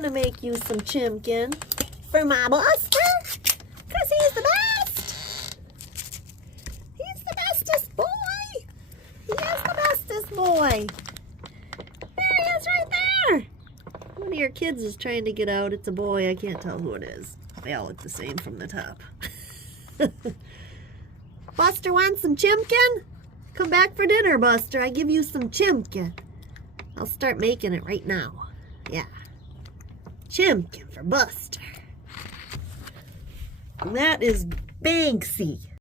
gonna make you some chimkin for my Buster, because he's the best. He's the bestest boy. He is the bestest boy. There he is right there. One of your kids is trying to get out. It's a boy. I can't tell who it is. They all look the same from the top. Buster wants some chimkin? Come back for dinner, Buster. I give you some chimkin. I'll start making it right now. Yeah. Chimkin for Buster. And that is Banksy.